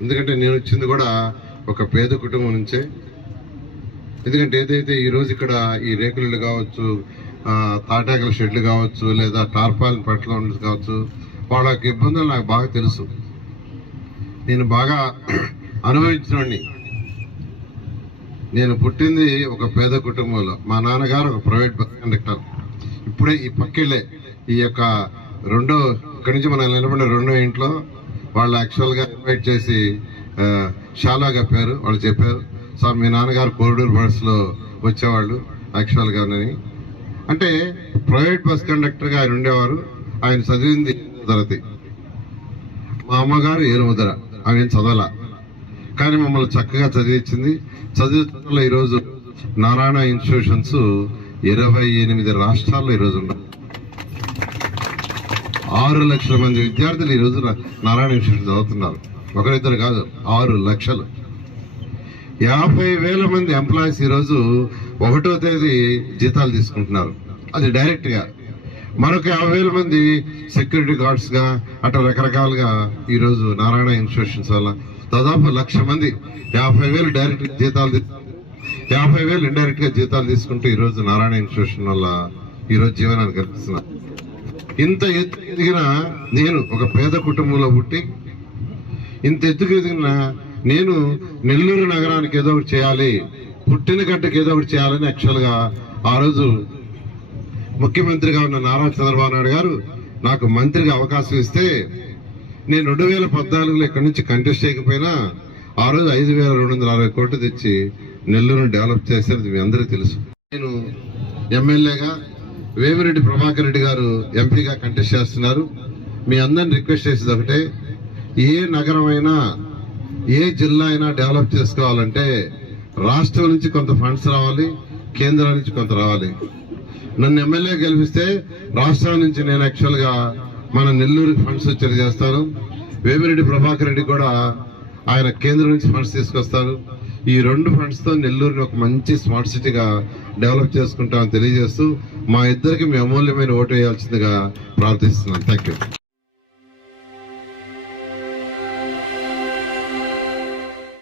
ఎందుకంటే నేను వచ్చింది కూడా ఒక పేద కుటుంబం నుంచే. ఎందుకంటే ఏదైతే ఈరోజు ఇక్కడ ఈ రేకులు కావచ్చు, తాటాకుల షెడ్లు కావచ్చు, లేదా టార్పాలిన్ పట్ల కావచ్చు, వాళ్ళ యొక్క ఇబ్బందులు నాకు బాగా తెలుసు. నేను బాగా అనుభవించినోడిని. నేను పుట్టింది ఒక పేద కుటుంబంలో. మా నాన్నగారు ఒక ప్రైవేట్ బస్ కండక్టర్. ఇప్పుడే ఈ పక్కిళ్ళే ఈ యొక్క ఇక్కడి నుంచి మనం నిలబడిన రెండో ఇంట్లో వాళ్ళు యాక్చువల్గా ఇన్వైట్ చేసి షాలా కప్పారు. వాళ్ళు చెప్పారు, సార్ మీ నాన్నగారు కోరిడూర్ బస్సులో వచ్చేవాళ్ళు యాక్చువల్గానని. అంటే ప్రైవేట్ బస్ కండక్టర్గా ఆయన ఉండేవారు. ఆయన చదివింది తరగతి. మా అమ్మగారు ఏలుముద్ర, ఆయన చదవాల, కానీ మమ్మల్ని చక్కగా చదివించింది. చదువుతున్న ఈరోజు నారాయణ ఇన్స్టిట్యూషన్స్ 28 రాష్ట్రాల్లో ఈరోజు ఉన్నాయి. 6 లక్షల మంది విద్యార్థులు ఈరోజు నారాయణ ఇన్స్టిట్యూషన్ చదువుతున్నారు. ఒకరిద్దరు కాదు, 6 లక్షలు. 50,000 మంది ఎంప్లాయీస్ ఈరోజు 1వ తేదీ జీతాలు తీసుకుంటున్నారు. అది డైరెక్ట్ గా. మరొక 50,000 మంది సెక్యూరిటీ గార్డ్స్ గా అట్లా రకరకాలుగా ఈరోజు నారాయణ ఇన్స్టిట్యూషన్స్ వల్ల దాదాపు 1,00,000 మంది 50,000 డైరెక్ట్ జీతాలు, 50,000 ఇండైరెక్ట్ గా జీతాలు తీసుకుంటూ ఈరోజు నారాయణ ఇన్స్టిట్యూషన్ వల్ల ఈరోజు జీవనాన్ని కల్పిస్తున్నారు. ఇంత ఎత్తు ఎదిగిన నేను ఒక పేద కుటుంబంలో పుట్టి ఇంత ఎత్తుకు ఎదిగిన నేను నెల్లూరు నగరానికి ఏదో ఒకటి చేయాలి, పుట్టిన గడ్డకి ఏదో ఒకటి చేయాలని యాక్చువల్గా ఆ రోజు ముఖ్యమంత్రిగా ఉన్న నారా చంద్రబాబు నాయుడు గారు నాకు మంత్రిగా అవకాశం ఇస్తే, నేను 2014లో ఇక్కడి నుంచి కంటెస్ట్ చేయకపోయినా ఆ రోజు 5,260 కోట్లు తెచ్చి నెల్లూరును డెవలప్ చేసేది మీ అందరికీ తెలుసు. నేను ఎమ్మెల్యేగా, వేమిరెడ్డి ప్రభాకర్ రెడ్డి గారు ఎంపీగా కంటెస్ట్ చేస్తున్నారు. మీ అందరిని రిక్వెస్ట్ చేసేది ఒకటే, ఏ నగరం అయినా ఏ జిల్లా అయినా డెవలప్ చేసుకోవాలంటే రాష్ట్రం నుంచి కొంత ఫండ్స్ రావాలి, కేంద్రం నుంచి కొంత రావాలి. నన్ను ఎమ్మెల్యే గెలిపిస్తే రాష్ట్రం నుంచి నేను యాక్చువల్గా మన నెల్లూరుకి ఫండ్స్ వచ్చేది చేస్తాను. వేమిరెడ్డి ప్రభాకర్ రెడ్డి కూడా ఆయన కేంద్రం నుంచి ఫండ్స్ తీసుకొస్తారు. ఈ 2 ఫండ్స్ తో నెల్లూరుని ఒక మంచి స్మార్ట్ సిటీగా డెవలప్ చేసుకుంటామని తెలియజేస్తూ మా ఇద్దరికి మీ అమూల్యమైన ఓటు వేయాల్సిందిగా ప్రార్థిస్తున్నాను. Thank you.